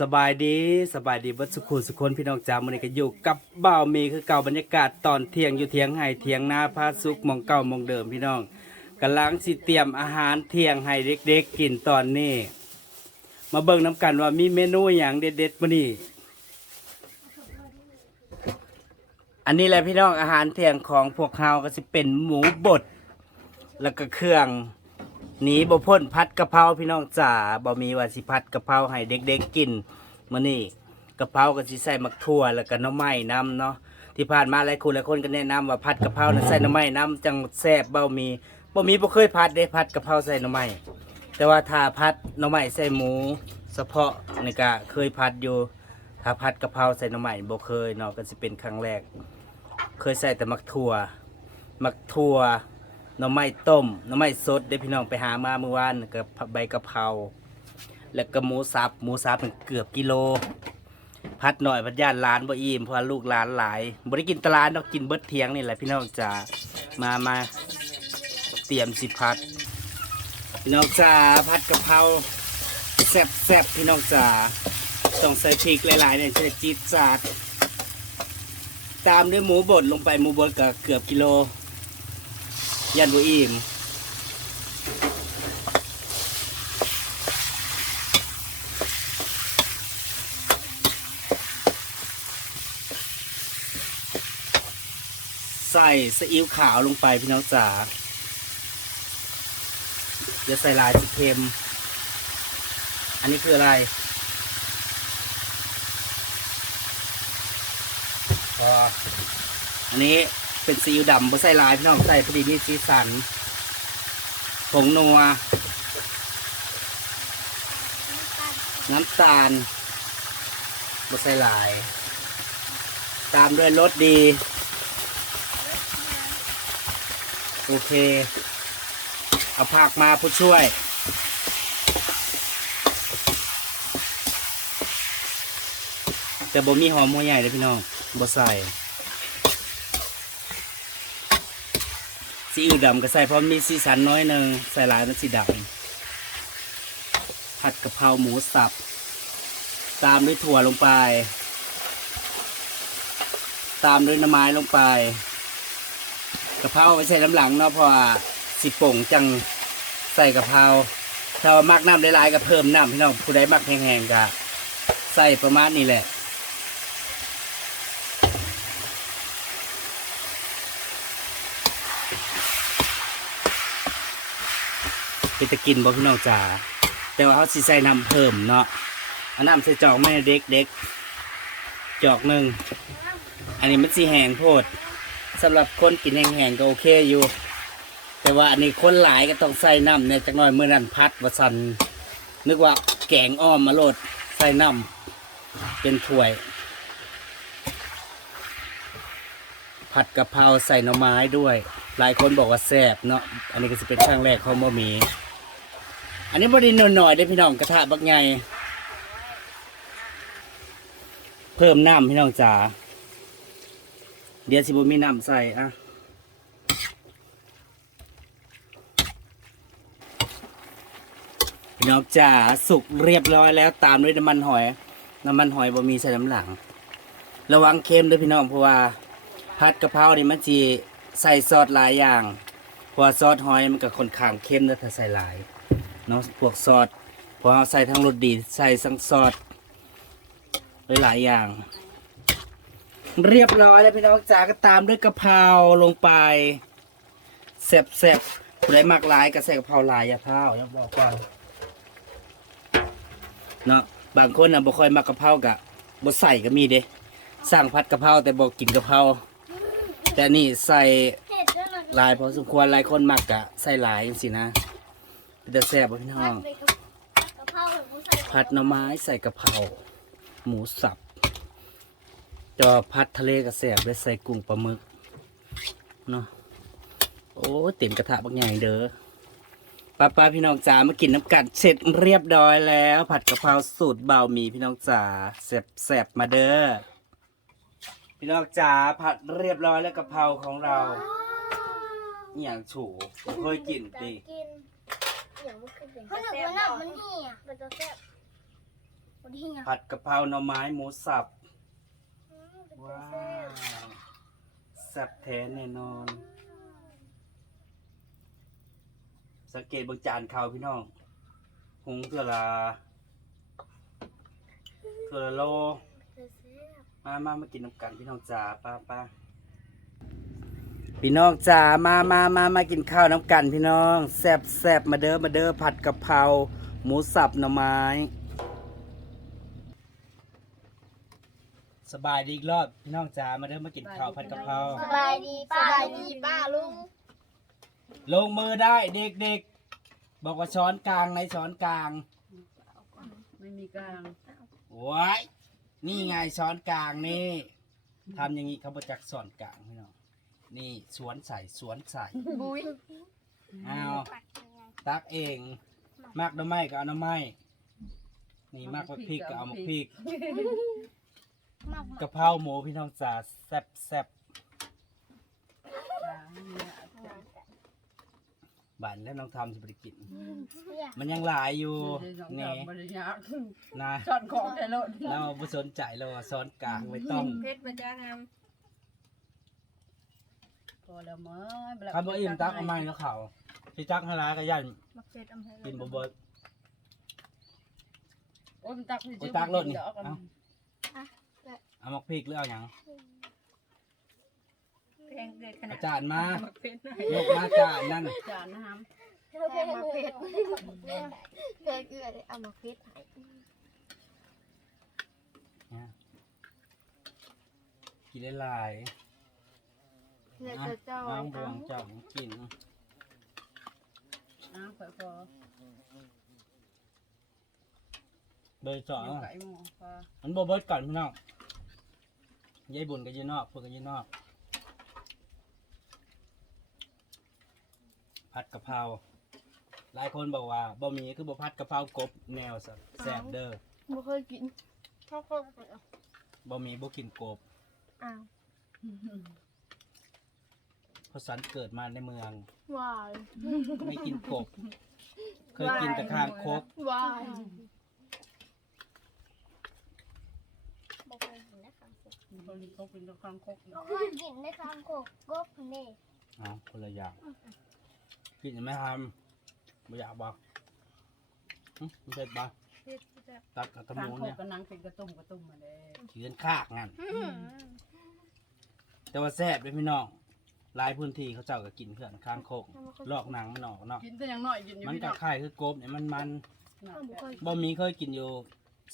สบายดีสบายดีเบัดสุขุสุคนพี่น้องจ๋ามื้อนี้ก็อยู่กับบ่าวมีคือเก่าบรรยากาศตอนเที่ยงอยู่เที่ยงไห้เที่ยงนาพาสุกมองเก่ามองเดิมพี่น้องกำลังสิเตรียมอาหารเที่ยงให้เด็กๆกินตอนนี้ มาเบิ่งน้ำกันว่ามีเมนูอย่างเด็ดๆมื้อนี้อันนี้แหละพี่น้องอาหารเที่ยงของพวกเฮาก็สิเป็นหมูบด แล้วก็เครื่อง หนีบ่พ้นพัดกะเพราพี่น้องจ๋าบ่มีว่าสิพัดกะเพราให้เด็กๆกินมื้อนี้กะเพราก็สิใส่มักถั่วแล้วก็หน่อไม้นํเนาะที่ผ่านมาหลายคนหลายคนก็แนะนำว่าพัดกะเพรานั้นใส่หน่อไม้นํจังแซ่บบ่มีบ่มีบ่เคยพัดเด้พัดกะเพราใส่หน่อไม้แต่ว่าถ้าพัดหน่อไม้ใส่หมูเฉพาะนี่ก็เคยพัดอยู่ถ้าพัดกะเพราใส่หน่อไม้บ่เคยเนาะก็สิเป็นครั้งแรก เคยใส่แต่มักถั่วมักถั่ว หน่อไม้ต้มหน่อไม้สดได้พี่น้องไปหามาเมื่อวานกับใบกะเพราแล้วก็หมูสับหมูสับมันเกือบกิโล พัดหน่อยพัดย่านร้านบ่อิ่มเพราะลูกหลานหลายบ่ได้กินตลาดเนาะกินเบิดเทียงนี่แหละพี่น้องจ๋ามามาเตรียมสิพัดพี่น้องจ๋าผัดกะเพราแซ่บแซ่บพี่น้องจ๋าต้องใส่พริกหลายๆเนี่ยจะได้จี๊ดจ๊าดตามด้วยหมูบดลงไปหมูบดก็เกือบกิโล ยันบุอิ่มใส่ซีอิ๊วขาวลงไปพี่น้องจ๋าจะใส่ลายสีเค็ม อันนี้คืออะไรพออันนี้ เป็นซีอิ๊วดำบ่ใส่ลายพี่น้องใส่พอดีมีสีสันผงนัว น้ำตาลบ่ใส่ลาย ตามด้วยรสดี โอเค เอาผักมาผู้ช่วยแต่บ่มีหอมหัวใหญ่เลยพี่น้องบ่ใส่ ซีอิ๊วดำก็ใส่เพราะมีสีสันน้อยหนึ่งใส่หลายมันสีดำผัดกะเพราหมูสับ ตามด้วยถั่วลงไป ตามด้วยน้ำไม้ลงไปกะเพราไม่ใส่น้ำหลังเนาะเพราะสิป่งจังใส่กะเพราถ้าว่ามักน้ำหลายๆก็เพิ่มน้ำพี่น้องผู้ใดมักแห้งๆก็ใส่ประมาณนี้แหละ เป็นตะกินบ่พี่น้องจ๋าแต่ว่าเขาสิใส่น้ำเพิ่มเนาะเอาน้ำใส่จอกแม่เด็กเด็กจอกหนึ่งอันนี้มันสีแหงโพดสำหรับคนกินแห้งๆก็โอเคอยู่ แต่ว่าอันนี้คนหลายก็ต้องใส่น้ำเนี่ยจักหน่อยเมื่อนั้นพัดวสันนึกว่าแกงอ้อมมาโลดใส่น้ำเป็นถ้วย ผัดกะเพราใส่หน่อไม้ด้วย หลายคนบอกว่าแซ่บเนาะอันนี้ก็จะเป็นครั้งแรกของบ่หมี อันนี้บไดีหน่อยๆได้พี่น้องกระทะบักไงเพิ่มน้ำพี่น้องจ๋าเดี๋ยวสิบมีน้ำใส่อะพี่น้องจ๋าสุกเรียบร้อยแล้วตามด้วยน้ำมันหอย น้ำมันหอยบ่มีใส่น้ำหลัง ระวังเค็มด้วยพี่น้องเพราะว่าผัดกะเพรานี่มันจีใส่ซอสหลายอย่างเพราะซอสหอยมันก็ค่อนข้างเข้มแล้วถ้าใส่หลาย เนาะพวกซอสพอเราใส่ทั้งรสดีใส่ทั้งซอสหลายๆอย่าง เรียบร้อยแล้วพี่น้องจ๋าก็ตามด้วยกะเพราลงไปแซ่บๆผู้ใดมักหลายก็ใส่กะเพราหลายอย่าเผาอย่าบอกก่อนเนาะบางคนนะบ่ค่อยมักกะเพรากะบ่ใส่ก็มีเด้สั่งผัดกะเพราแต่บอกกินกะเพราแต่นี่ใส่หลายพอสมควรหลายคนมักกะใส่หลายจังสินะ เป็นแต่แซ่บบ่พี่น้องไปกับกะเพราแบบหมูใส่ผัดหน่อไม้ใส่กะเพราหมูสับจอผัดทะเลกับแซ่บได้ใส่กุ้งปลาหมึกเนาะโอ้เต็มกระทะบักใหญ่เด้อป้าป้าพี่น้องจ๋ามากินน้ำกัดเสร็จเรียบร้อยแล้ว ผัดกะเพราสูตรเบาหมีพี่น้องจ๋าแซ่บแซ่บๆมาเด้อพี่น้องจ๋าผัดเรียบร้อยแล้วกะเพราของเราอหย่างฉูบ่เคยกินติกิน อย่างมันคือเป็นเขาหนึกว่าน้ำมันนี่อะเป็นตัวแซ่บวันนี้อะผัดกะเพราหน่อไม้หมูสับ อืมเป็นว้าแซ่บวแซ่บแท้แน่นอน สังเกตเบางจานข้าวพี่น้อง หุงเทื่อละเทื่อละโล เป็นแซ่บมามามากินน้ำกันพี่น้องจ๋าป้าป้า พี่น้องจ๋ามามามามากินข้าวน้ำกัน พี่น้องแซ่บแซ่บมาเด้อมาเด้อผัดกะเพราหมูสับหน่อไม้ สบายดีอีกรอบพี่น้องจ๋ามาเด้อมากินข้าวผัดกะเพราสบายดีป้าสบายดีป้าลุงลงมือได้เด็กๆ บอกว่าช้อนกลางในช้อนกลางไม่มีกลางว้ายนี่ไงช้อนกลางนี่ทำอย่างนี้เขาบอกจักสอนกลางพี่น้อง นี่สวนใส่สวนใส่บุ้ยอ้าวปัดยังไงตักเองมากหน้ำไม้ก็เอาหน้ำไม้นี่มากมะพริกก็เอามะพริกมากกะเพราหมูพี่น้องจ๋าแซ่บแซ่บกลางเนี่ยบานแล้วน้องทำสิบริกินเนี่ยมันยังหลายอยู่นี่นี่บริยากนะจอดของแต่ละเราไม่สนใจเราว่าช้อนกลางไม่ต้องเพชรมาจ้างามพ อแล้วมั้งคำว่าอิ่มตักเอาไม้แล้วเขาที่ตักให้ร้ายก็ยันมักเจ็ดอำเภอกินบ่เบิดโอ้ยมันตักโอ้ยตักรถนี่เอ้าเอามาพริกหรือเอาหยังแพงเด็ดขนาอาดจารย์มาเพชรนะยกมาจานนั่นจานนะครับแพงมาเผ็ดเผ็ดเผ็ดเกลือเลยเอามาเผ็ดให้เนี่ยกินได้หลาย เพื่ออะจะจอย น้องบวงจ่องกินน้ำข่อยพอเบยจ่ออยู่ไก่หมูพอมันบ่เบิดก่อนพี่น้องยายบุญกับยายนอกพวกกับยายนอกผัดกะเพราหลายคนบอกว่าบ่มีคือบ่ผัดกะเพรากบแนวแซ่บเด้อบ่เคยกินข้าวโพดบ่มีบ่กินกบอ้าว เพราะสันเกิดมาในเมือง วายไม่กินกบ เคยกินแต่ข้างคก วายบ่เคยกินนะคางคกคนนี้เขาเป็นตะคางคกบ่เคยกินในคางคกกบนี่เอาคนละอย่างกินยังไม่ทำไม่อยากบอกหึไม่เผ็ดบ่ตัดกับกระหคางมูคกเนี่ยก็นั่งเป็นกระตุ้มกระตุ้มมาเลยเขียนคากงั้น แต่ว่าแซ่บเลยพี่น้อง หลายพื้นที่เขาเจ้าก็กินเพื่อนข้างโคกลอกหนังมันออกเนาะกินแต่ยังน้อยกินอยู่มันพี่กัน้บองไข่คือกบเนี่ยมันมันน่ะบ่เคยบ่มีเคยกินอยู่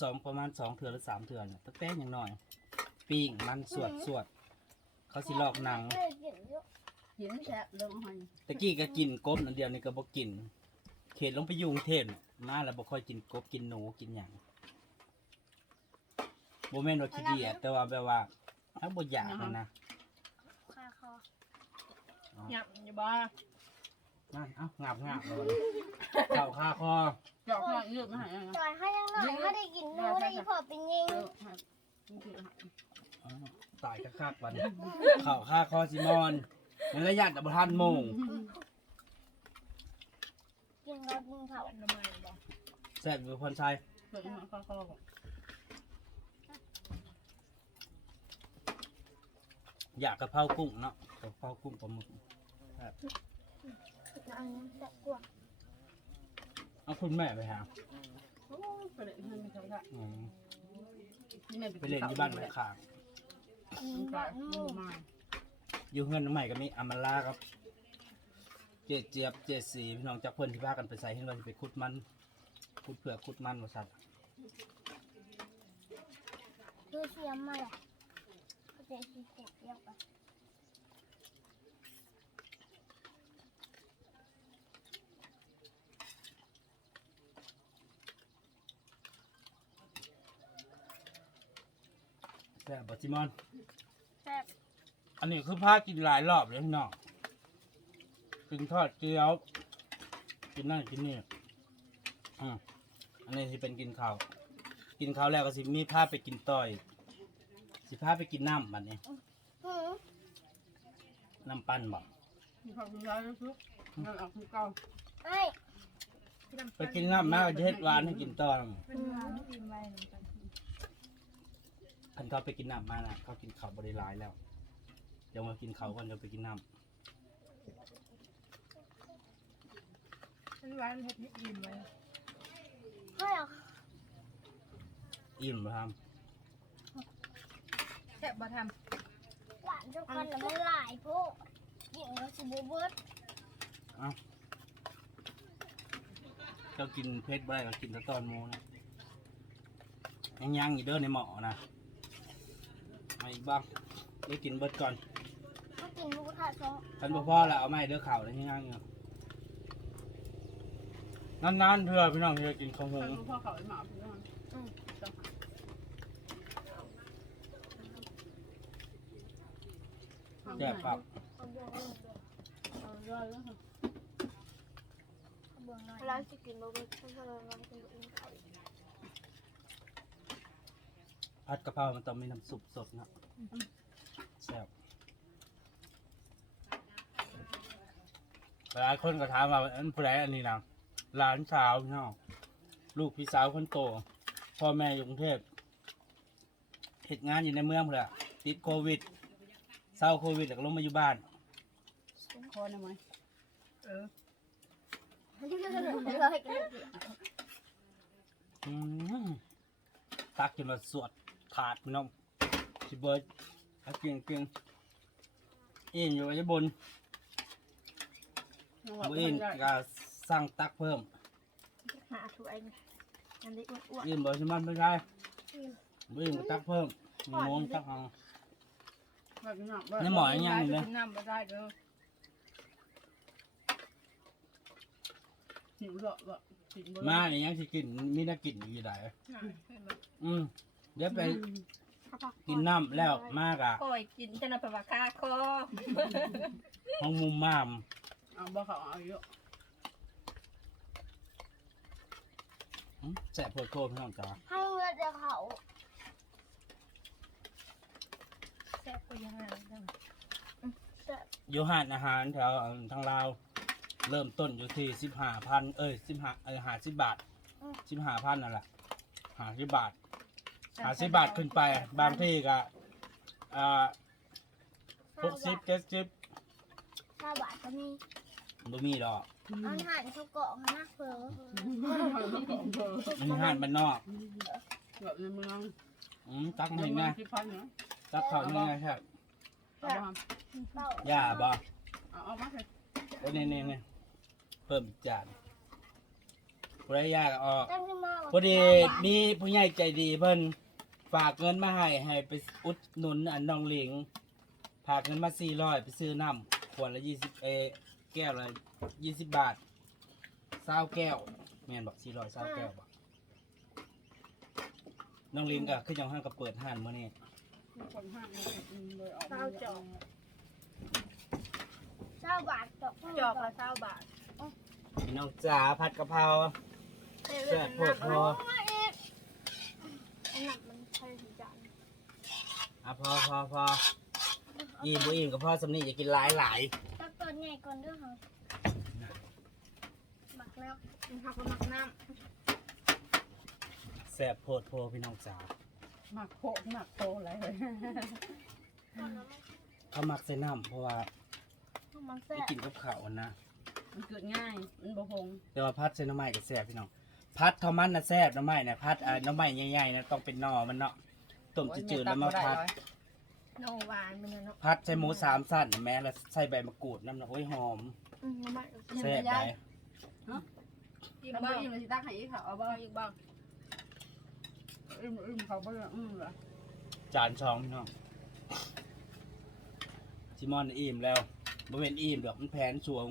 สองประมาณสองเถื่อหรือสามเถื่อเนี่ยตั้งแต่อย่างน้อยปิ้งมันสวดสวดเขาสิลอกหนังเคยกินอยู่กินแซ่บเรื่องหอยตะกี้ก็กินกบนั่นเดียวนี่ก็บ่กิน เขตลงไปอยู่กรุงเทพเนี่ยมาแล้วบ่ค่อยกินกบกินหนูกินหยังบ่แม่นว่าขี้เกียจแต่ว่าแบบว่าถ้าบ่อยากนั่นนะคาคอ หยับอยู่บ้านั่นเอ้างับงับเลยเข้าคาคอจอกข้างยืดมาให้ยังไงจอยให้ยังหน่อยให้ได้กินหนูได้พอเป็นยิงเออให้มันคือให้อ้าวตายคักๆวันนี้เข้าคาคอซิมอนมันระยะแต่บ่ทันโมงกินรสมึงเผาทำไมบ้าแซ่บอยู่พรชัยเปิดมาข้าวข้าวก่อนอยากกะเพรากุ้งเนาะ กะเพรากุ้งปลาหมึกอันนี้แซ่บกว่าเอาคุณแม่ไปหาโอ้ยไปเล่นให้มันทำได้อืมนี่แม่ไปเล่นที่บ้านแม่ข้างอืมมันบ้าขานยหมูมันมาอยู่เฮือนน้ำใหม่ก็มีอามาลาครับ เจเจี๊ยบเจสีพี่น้องจากเพื่อนที่พากันไปใส่ให้เราจะไปขุดมันขุดเผือกขุดมันว่าสัตว์ดูเสียมมาเลยก็จะสีเก็บเรียกไซ่บบจิมอน แซ่บอันนี้คือพากินหลายรอบเลยพี่น้องกินทอดเกี๊ยว กินนั่นกินนี่อืมอันนี้ที่เป็นกินข้าว กินข้าวแล้วก็สิมีพาไปกินต่อย สิพาไปกินน้ำบัดนี้หืมน้ำปั้นบอกมีความร้ายรู้สึกมันออกคือเก่าไอ้ไปกินน้ำมากจะเฮ็ดหวานให้กินตอนเป็นร้านอิ่มไว้น้ำตาล คันเขาไปกินน้ำมานะเขากินข้าวบริหลายแล้ว เดี๋ยวมากินข้าวก่อนเดี๋ยวไปกินน้เป็นร้านเฮ็ดให้อิ่มไว้ให้เอาำอิ่มบ่ทแซ่บบ่ทหลานทุกคนน่ะมันหลายพวกกินก็สิบ่เบิดำเอ้าเจ้ากินเพชรบ่ได้ก็กินแต่ตอนหมูนะยังยังอยู่เด้อในหม้อนะ มาอีกบ้างได้กินเบิดก่อนมากินหมูกระทะสองคันบ่พอแล้วเอาไม่เด้อข่าวแล้วยังยังอยู่นานๆเถื่อพี่น้องจะกินข้าวหถ้างงลูกพ่อเขาไอ้หมาพี่น้องอืมแซ่บครับเอาเบื้องหนึ่งด้วยเอาเยอะแล้วค่ะเอาเบื้องหน่อยร้านสิกินบ่เบิดเพราะว่าเรากินบ่อิ่มข้าวอีก ผัดกะเพรามันต้องมีน้ำซุปสดนะแซ่บหลายคนก็ถามว่าอันผู้ใดอันนี้นะหลานสาวพี่น้องลูกพี่สาวคนโต พ่อแม่อยู่กรุงเทพเหตุงานอยู่ในเมืองเพื่อติดโควิดเศร้าโควิดแล้วก็ลงมาอยู่บ้านคอได้ไหมำเออเลยกันเลยอืมตักจนว่าสวด ถาดพี่น้องสิเบิร์ดเอาเกียงเกียงเอ็นอยู่ไว้บนน้องว่าบ่เป็เอ็นนได้ก็สั่งตักเพิ่มหาถ้วยนี่อันนี้อ้วนเอ็นบอกสิมันไม่ได้บ่เอ็นก็ตักเพิ่มมีโมงตักเอาแบบนี้ในหมอยังยังอยู่เลยกินน้ำบ่ได้เด้อหิวเหรอเหรอหิวเบอร์มาเนี่ยยังสิกินมีน่ากินอยู่ได้น่ะเห็นบ่อืม เดี๋ยวไปๆกินน้ำแล้วมากอะปล่อยกินจนเอาไปว่าคาคอห้องมุมม่ามเอาบ่เขาเอาเยอะอืมแสบโพดโคพี่น้องจ๋าให้เงินเดี๋ยวเขาแซ่บกว่ายังไงเด้อจะอยู่ห้านอาหารแถวทางลาว เริ่มต้นอยู่ที่สิบห้าพันเอ้ยสิบห้าเออห้าสิบบาทสิบห้าพันนั่นแหละห้าสิบบาท ห้าสิบบาทขึ้นไป บางที่ก็อ่าหกสิบเจ็ดสิบชาบาทก็มีบ่มีดอกเอาหารเขาเกาะมานะเผื่อมีห้านบ้านนอกแบบในเมืองอืมตักในหนึ่งเมืองนะที่พันเนาะตักเขาหนึ่งนะครับเอาบ่เป้าย่าบ่เอาเอามาเถอะโอ้นี่นี่นี่เพิ่มอีกจานผู้ใดอยากออก ตั้งขึ้นมาพอดีมีผู้ใหญ่ใจดีเพิ่น ฝากเงินมาให้ให้ไปอุดหนุนอันน้องหลิงฝากเงินมาสี่ร้อยไปซื้อน้ำขวดละยี่สิบเออแก้วละยี่สิบบาทเศร้าแก้ว แม่นบอกสี่ร้อยเศร้าแก้วบอกน้องหลิงก็คือจังห้างก็เปิดห้านมื้อนี้คนห้างเลยออกเป้าจอกชาบาทจอกจอกละ20บาทพี่น้องจ๋าผัดกะเพราแซ่บโพดโพอันนั้น มันใช่ถึงจานอะพอพอพออิ่มบ่อิ่มก็พอสำนีอย่ากินหลายหลายตักตัวใหญ่ก่อนเด้วยค่ะหมักแล้วหักหมักน้แซ่บโพดโพพี่น้องจ๋าหมักโคหมักโคอะไรเลยำเขามักใส่น้ำเพราะว่ามันไปแซ่บกินกับข้าวนะมันเกิดง่าย มันบ่พงแต่ว่าพัดใส่หน้ำไม้ก็แซ่บพี่น้อง พัดเท่ามันนะแซ่บหน้ำไม้นะพัดอ่าหน้ำไม้ใหญ่ๆนะต้องเป็นหน่อมันเนาะต้มจืดๆแล้วมาพัดโนหวานมันน่ะเนาะพัดใส่หมูสามสั้นนะแม่แล้วใส่ใบมะกรูดน้ำนะโอ้ยหอมอืมน้ำมันแซ่บไปอิ่มแล้วบ่บ่อิ่มเลยสิตักให้อีกค่ะเอาบ่เอาอีกบ่อิ่มอิ่มเขาบ่อืมล่ะจานชองพี่น้องซิมอนอิ่มแล้วบ่เป็นอิ่มดอกมันแผนสูง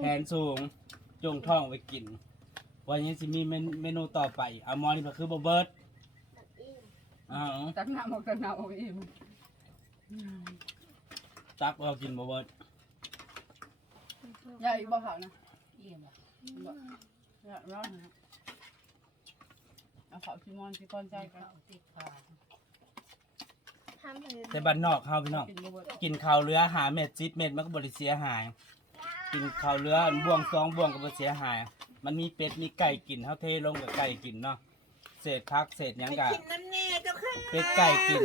แผนสูงจงท้องไปกิน วันนี้สิมีเมนเมนูต่อไปอามอนี่ก็คือบ่เบิร์ดอ้าวตักน้ำออกตักน้ำออกอิ่มตักเรากินบ่เบิร์ดยายอีกบ่เขานะอิ่มบ่อยากร้อนนะเอาเขาชิมอนชิคอนใจกันติดขาทำเลยแต่บ้านนอกเฮาพี่น้องกินบ่เบิดกินข้าวเรือหาเม็ดจิตเม็ดมันก็บริเสียหาย กินข้าวเรืออันบ่วงสองบ่วงก็บ่เสียหาย มันมีเป็ดมีไก่กินเฮาเทลงกับไก่กินเนาะเศษพักเศษหยังกะกินน้ำแน่เจ้าค่ะเป็ดไก่กิน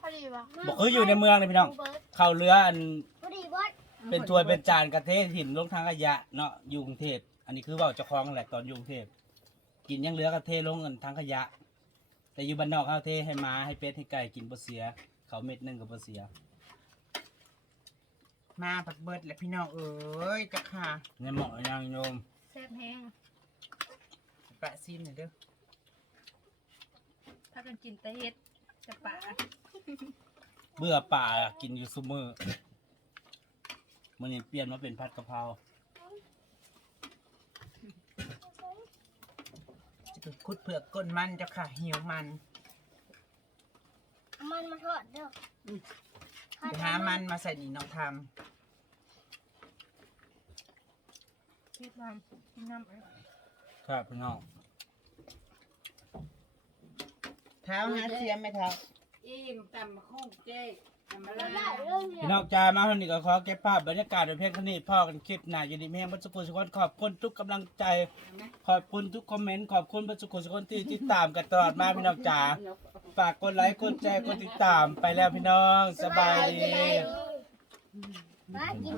พอดีวะบอกเอออยู่ในเมืองเลยพี่น้องเบิร์ดเข้าเรืออันพอดีเบิร์ดเป็นถ้วยเป็นจานกระเทศถิ่นลงทางขยะเนาะอยู่กรุงเทพอันนี้คือเว่าเจ้าของแหละตอนอยู่กรุงเทพกินยังเหลือกระเทลงกันทางขยะ แต่อยู่บ้านนอกเขาเทให้หมาให้เป็ดให้ไก่กินบ่เสีย เขาเม็ดหนึงก็บ่เสีย มาผัดเบิดแหละพี่น้องเอ้ยเจ้าค่ะในหมอยังโยมแซ่ บแห้งปะซิมหน่อยเด้อถ้ากันกินแต่เฮ็ดแต่ป่าเบื่อป่าอะกินอยู่ซุมือมันนี่เปลี่ยนมาเป็นผัดกะเพราจะไปคุดเผือกก้นมันเจ้าค่ะหิวมันเอามันมาทอดเด้อ ไปหามันมาใส่นี่น้องทเฮ็ดมากินน้ำเอ้ยครับพี่น้องำเท้าหาเสียมไหมเท้าอิ่มตำข้งเจ๊ตำมะเราลาได้เรื่องเดียพี่วน้องจ้ามาวันนี้ก็ขอเก็บภาพบรรยากาศโดยเพียงเท่านี้พ่อกันคลิปหน้าอยู่ดีแม่งบัสกุลสุขนขอบคุณทุกกำลังใจ ขอบคุณทุกคอมเมนต์ขอบคุณบัสกุลสุขนที่ติดตามกันตลอดมาพี่น้องจ๋าฝากกดไลค์กดแชร์กดติดตามไปแล้วพี่น้องสบายดีมากิน